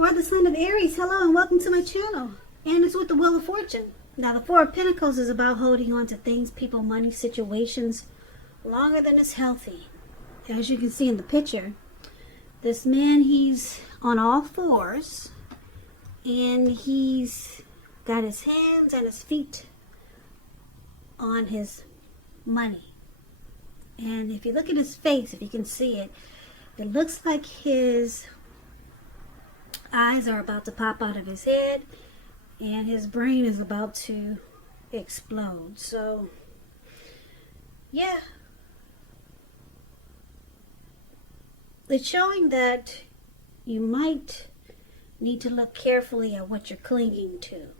For the sign of Aries, hello and welcome to my channel. And it's with the Wheel of Fortune. Now the Four of Pentacles is about holding on to things, people, money, situations longer than it's healthy. As you can see in the picture, this man, he's on all fours and he's got his hands and his feet on his money. And if you look at his face, if you can see it, it looks like his eyes are about to pop out of his head and his brain is about to explode. So yeah, it's showing that you might need to look carefully at what you're clinging to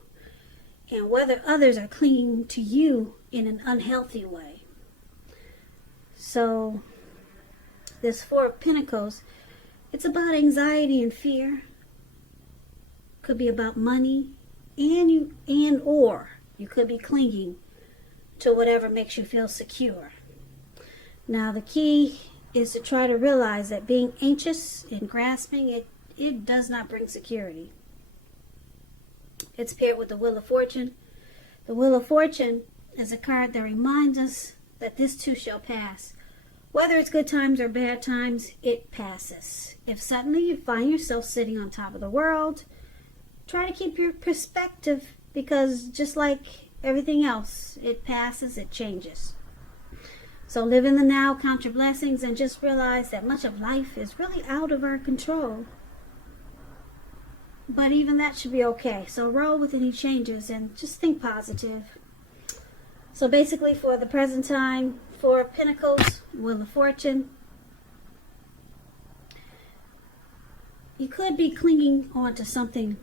and whether others are clinging to you in an unhealthy way. So this Four of Pentacles, it's about anxiety and fear. Could be about money, or you could be clinging to whatever makes you feel secure. Now the key is to try to realize that being anxious and grasping, it does not bring security. It's paired with the Wheel of Fortune. The Wheel of Fortune is a card that reminds us that this too shall pass. Whether it's good times or bad times, it passes. If suddenly you find yourself sitting on top of the world, try to keep your perspective, because just like everything else, it passes, it changes. So live in the now, count your blessings, and just realize that much of life is really out of our control. But even that should be okay. So roll with any changes and just think positive. So basically for the present time, Four of Pentacles, Wheel of Fortune, you could be clinging on to something,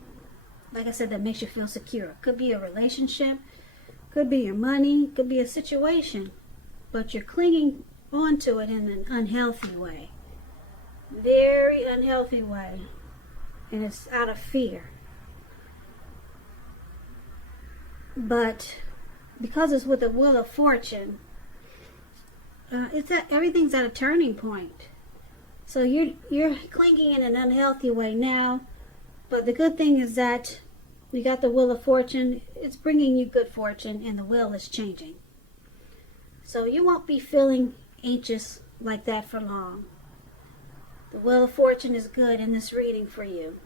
like I said, that makes you feel secure. Could be a relationship, could be your money, could be a situation, but you're clinging onto it in an unhealthy way. Very unhealthy way. And it's out of fear. But because it's with the Wheel of Fortune, everything's at a turning point. So you're clinging in an unhealthy way now. But the good thing is that you got the Wheel of Fortune. It's bringing you good fortune, and the wheel is changing. So you won't be feeling anxious like that for long. The Wheel of Fortune is good in this reading for you.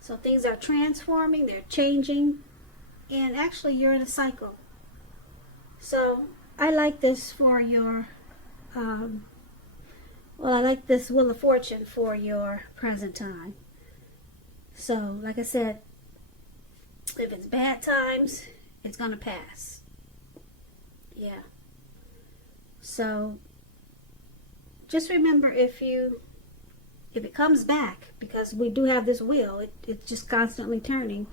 So things are transforming, they're changing, and actually you're in a cycle. So I like this for your, I like this Wheel of Fortune for your present time. So, like I said, if it's bad times, it's going to pass. Yeah. So, just remember if it comes back, because we do have this wheel, it's just constantly turning.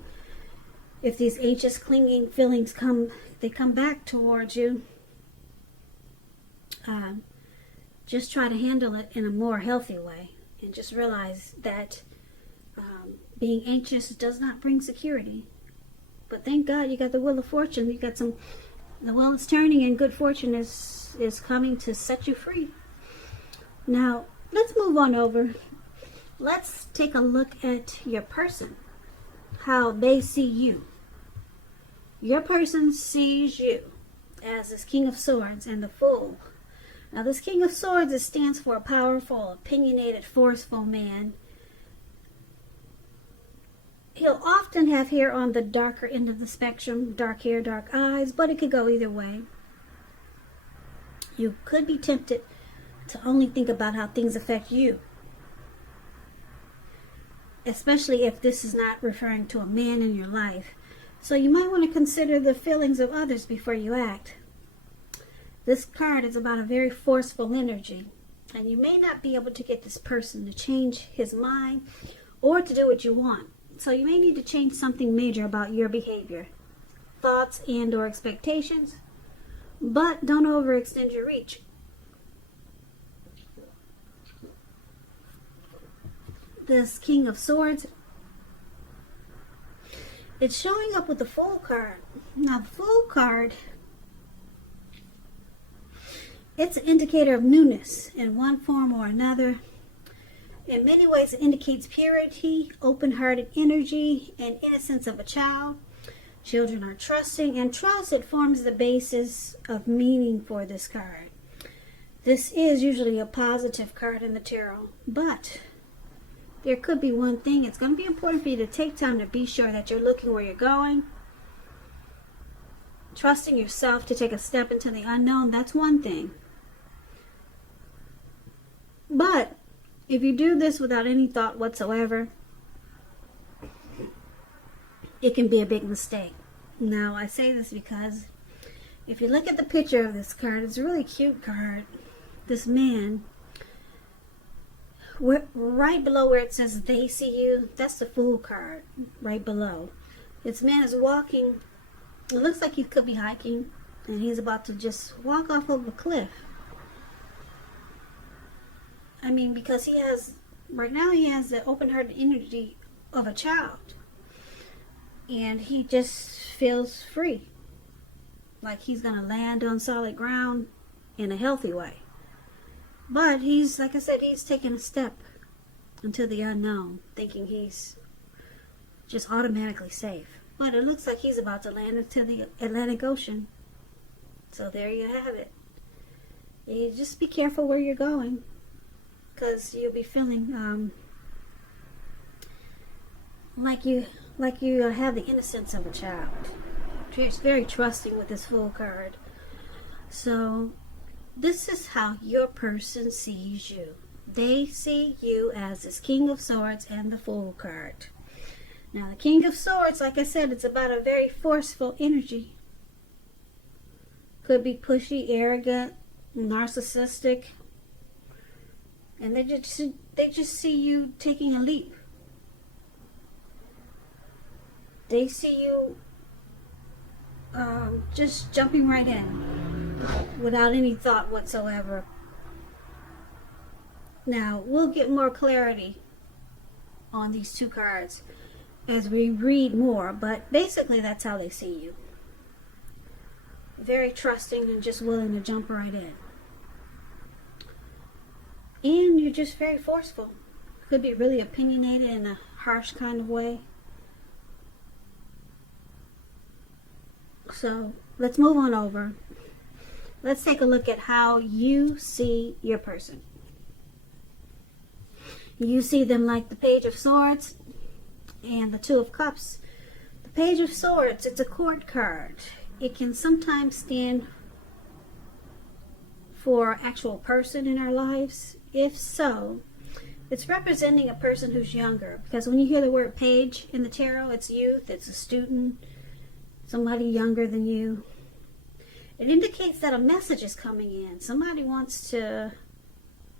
If these anxious, clinging feelings come back towards you, just try to handle it in a more healthy way. And just realize that being anxious does not bring security. But thank God you got the Wheel of Fortune. You got the wheel is turning and good fortune is coming to set you free. Now, let's move on over. Let's take a look at your person. How they see you. Your person sees you as this King of Swords and the Fool. Now this King of Swords, it stands for a powerful, opinionated, forceful man. He'll often have hair on the darker end of the spectrum, dark hair, dark eyes, but it could go either way. You could be tempted to only think about how things affect you, especially if this is not referring to a man in your life. So you might want to consider the feelings of others before you act. This card is about a very forceful energy, and you may not be able to get this person to change his mind or to do what you want. So you may need to change something major about your behavior, thoughts, and or expectations, but don't overextend your reach. This King of Swords, it's showing up with the Fool card. Now the Fool card, it's an indicator of newness in one form or another. In many ways, it indicates purity, open-hearted energy, and innocence of a child. Children are trusting, and trust, it forms the basis of meaning for this card. This is usually a positive card in the tarot, but there could be one thing. It's going to be important for you to take time to be sure that you're looking where you're going. Trusting yourself to take a step into the unknown, that's one thing. But if you do this without any thought whatsoever, it can be a big mistake. Now, I say this because if you look at the picture of this card, it's a really cute card. This man, right below where it says they see you, that's the Fool card right below. This man is walking. It looks like he could be hiking, and he's about to just walk off of a cliff. I mean, because he has the open-hearted energy of a child. And he just feels free. Like he's going to land on solid ground in a healthy way. But he's, like I said, he's taking a step into the unknown, thinking he's just automatically safe. But it looks like he's about to land into the Atlantic Ocean. So there you have it. You just be careful where you're going, because you'll be feeling like you have the innocence of a child. It's very trusting with this Fool card. So this is how your person sees you. They see you as this King of Swords and the Fool card. Now, the King of Swords, like I said, it's about a very forceful energy. Could be pushy, arrogant, narcissistic. And they just see you taking a leap. They see you just jumping right in without any thought whatsoever. Now, we'll get more clarity on these two cards as we read more, but basically that's how they see you. Very trusting and just willing to jump right in. And you're just very forceful. Could be really opinionated in a harsh kind of way. So let's move on over. Let's take a look at how you see your person. You see them like the Page of Swords and the Two of Cups. The Page of Swords, it's a court card. It can sometimes stand for an actual person in our lives. If so, it's representing a person who's younger. Because when you hear the word page in the tarot, it's youth, it's a student, somebody younger than you. It indicates that a message is coming in. Somebody wants to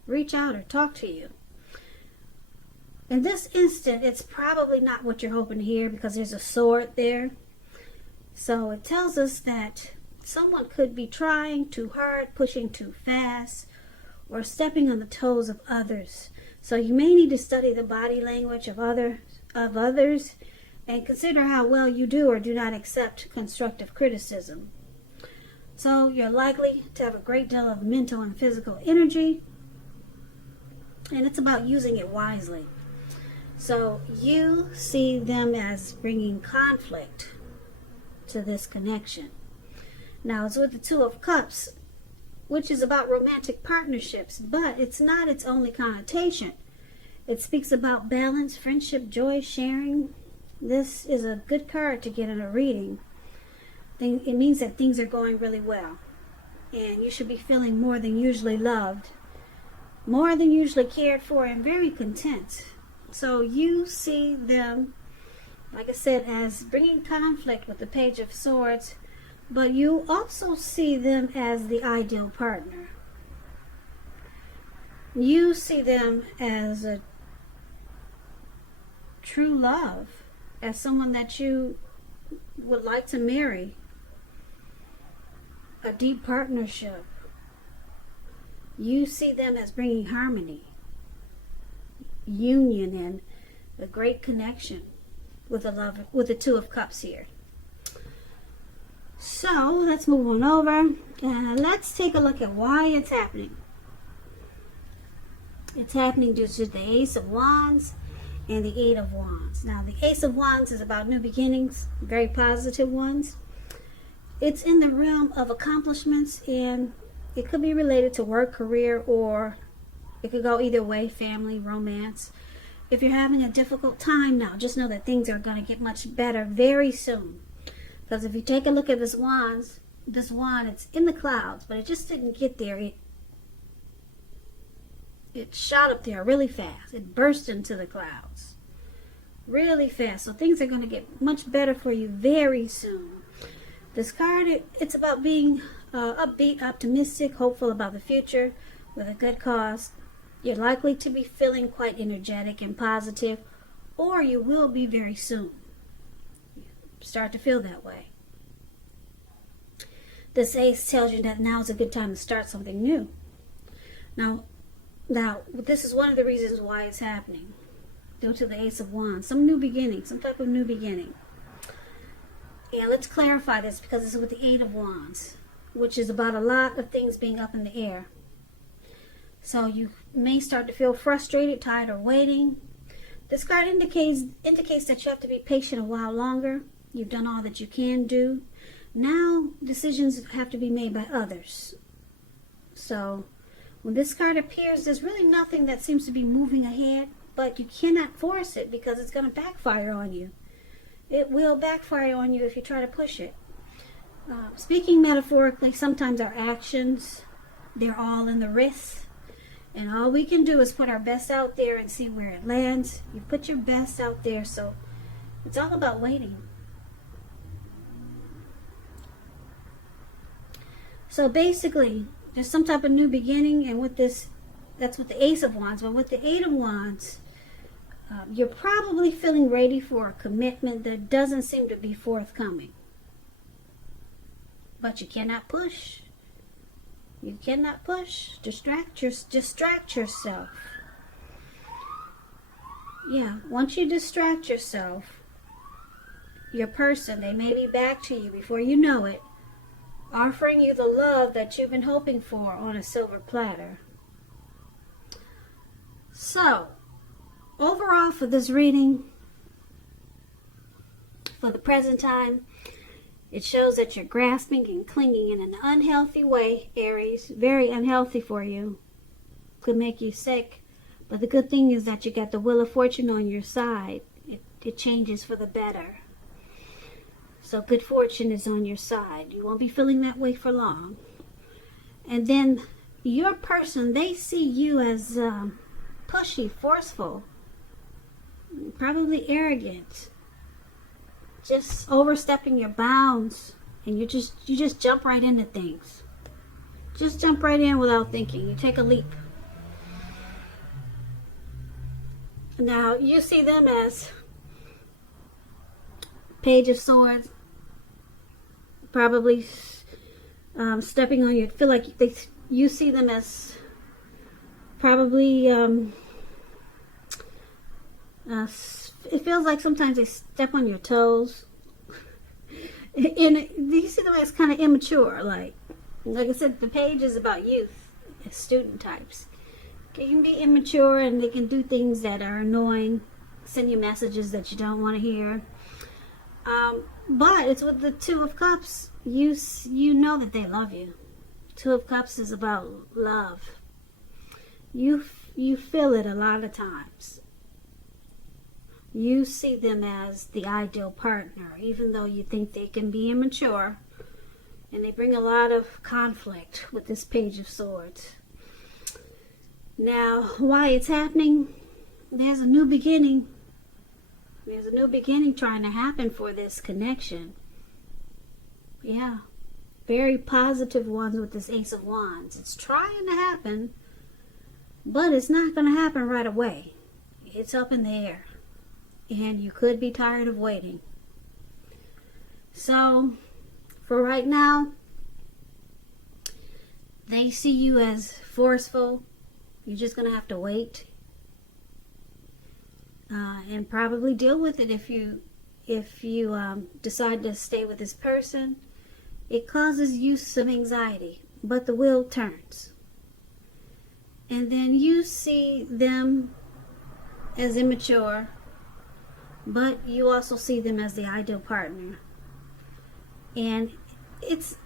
reach out or talk to you. In this instant, it's probably not what you're hoping to hear because there's a sword there. So it tells us that someone could be trying too hard, pushing too fast, or stepping on the toes of others. So you may need to study the body language of others and consider how well you do or do not accept constructive criticism. So you're likely to have a great deal of mental and physical energy, and it's about using it wisely. So you see them as bringing conflict to this connection. Now it's with the Two of Cups, which is about romantic partnerships, but it's not its only connotation. It speaks about balance, friendship, joy, sharing. This is a good card to get in a reading. It means that things are going really well, and you should be feeling more than usually loved, more than usually cared for, and very content. So you see them, like I said, as bringing conflict with the Page of Swords, but you also see them as the ideal partner. You see them as a true love, as someone that you would like to marry, a deep partnership. You see them as bringing harmony, union, and a great connection with the Two of Cups here. So let's move on over and let's take a look at why it's happening. It's happening due to the Ace of Wands and the Eight of Wands. Now, the Ace of Wands is about new beginnings, very positive ones. It's in the realm of accomplishments, and it could be related to work, career, or it could go either way, family, romance. If you're having a difficult time now, just know that things are going to get much better very soon. Because if you take a look at this wand, it's in the clouds, but it just didn't get there. It shot up there really fast. It burst into the clouds really fast. So things are going to get much better for you very soon. This card, it's about being upbeat, optimistic, hopeful about the future with a good cause. You're likely to be feeling quite energetic and positive, or you will be very soon. Start to feel that way. This ace tells you that now is a good time to start something new. Now, this is one of the reasons why it's happening. Due to the Ace of Wands. Some new beginning, some type of new beginning. And let's clarify this because it's with the Eight of Wands, which is about a lot of things being up in the air. So you may start to feel frustrated, tired, or waiting. This card indicates that you have to be patient a while longer. You've done all that you can do. Now decisions have to be made by others. So when this card appears, there's really nothing that seems to be moving ahead, but you cannot force it because it's going to backfire on you. It will backfire on you if you try to push it. Speaking metaphorically, sometimes our actions, they're all in the wrist. And all we can do is put our best out there and see where it lands. You put your best out there, so it's all about waiting. So basically, there's some type of new beginning, and with this, that's with the Ace of Wands. But with the Eight of Wands, you're probably feeling ready for a commitment that doesn't seem to be forthcoming. But you cannot push. You cannot push. Distract yourself. Yeah, once you distract yourself, your person, they may be back to you before you know it, offering you the love that you've been hoping for on a silver platter. So, overall for this reading, for the present time, it shows that you're grasping and clinging in an unhealthy way, Aries. Very unhealthy for you. Could make you sick. But the good thing is that you got the Wheel of Fortune on your side. It changes for the better. So good fortune is on your side. You won't be feeling that way for long. And then your person, they see you as pushy, forceful, probably arrogant, just overstepping your bounds, and you just jump right into things. Just jump right in without thinking. You take a leap. Now you see them as Page of Swords, probably stepping on you. Feel like you see them as probably it feels like sometimes they step on your toes. And you see them as kind of immature. Like I said, the page is about youth, student types. They can be immature and they can do things that are annoying, send you messages that you don't want to hear. But it's with the Two of Cups. You know that they love you. Two of Cups is about love. You feel it a lot of times. You see them as the ideal partner, even though you think they can be immature. And they bring a lot of conflict with this Page of Swords. Now, why it's happening? There's a new beginning. There's a new beginning trying to happen for this connection. Yeah. Very positive ones with this Ace of Wands. It's trying to happen, but it's not going to happen right away. It's up in the air. And you could be tired of waiting. So, for right now, they see you as forceful. You're just going to have to wait. And probably deal with it if you decide to stay with this person. It causes you some anxiety, but the wheel turns. And then you see them as immature, but you also see them as the ideal partner. And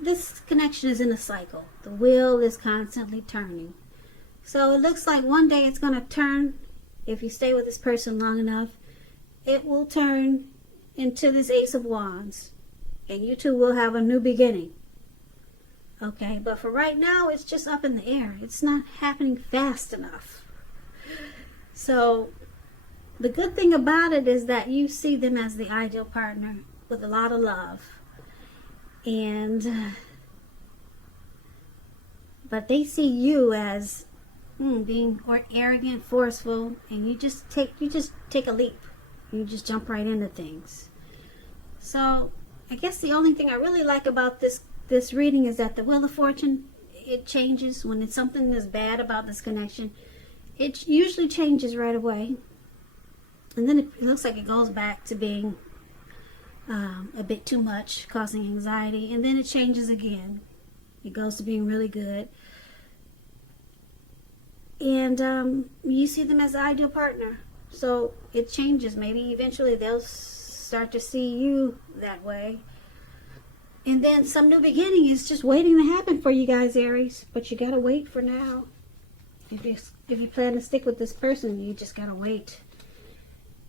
this connection is in a cycle. The wheel is constantly turning. So it looks like one day it's going to turn. If you stay with this person long enough, it will turn into this Ace of Wands. And you two will have a new beginning. Okay, but for right now, it's just up in the air. It's not happening fast enough. So the good thing about it is that you see them as the ideal partner with a lot of love. But they see you as being arrogant, forceful, and you just take a leap. You just jump right into things. So I guess the only thing I really like about this reading is that the Wheel of Fortune, it changes when it's something that's bad about this connection. It usually changes right away, and then it looks like it goes back to being a bit too much, causing anxiety, and then it changes again. It goes to being really good. And you see them as the ideal partner. So it changes. Maybe eventually they'll start to see you that way. And then some new beginning is just waiting to happen for you guys, Aries. But you gotta wait for now. If you plan to stick with this person, you just gotta wait.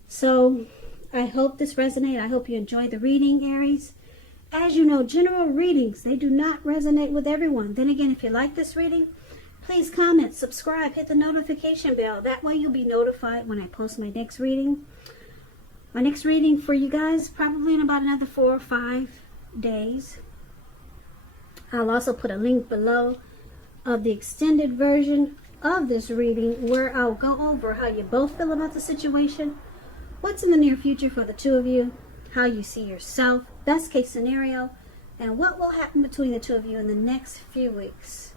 So I hope this resonates. I hope you enjoyed the reading, Aries. As you know, general readings, they do not resonate with everyone. Then again, if you like this reading, please comment, subscribe, hit the notification bell. That way you'll be notified when I post my next reading. My next reading for you guys, probably in about another 4 or 5 days. I'll also put a link below of the extended version of this reading where I'll go over how you both feel about the situation, what's in the near future for the two of you, how you see yourself, best case scenario, and what will happen between the two of you in the next few weeks.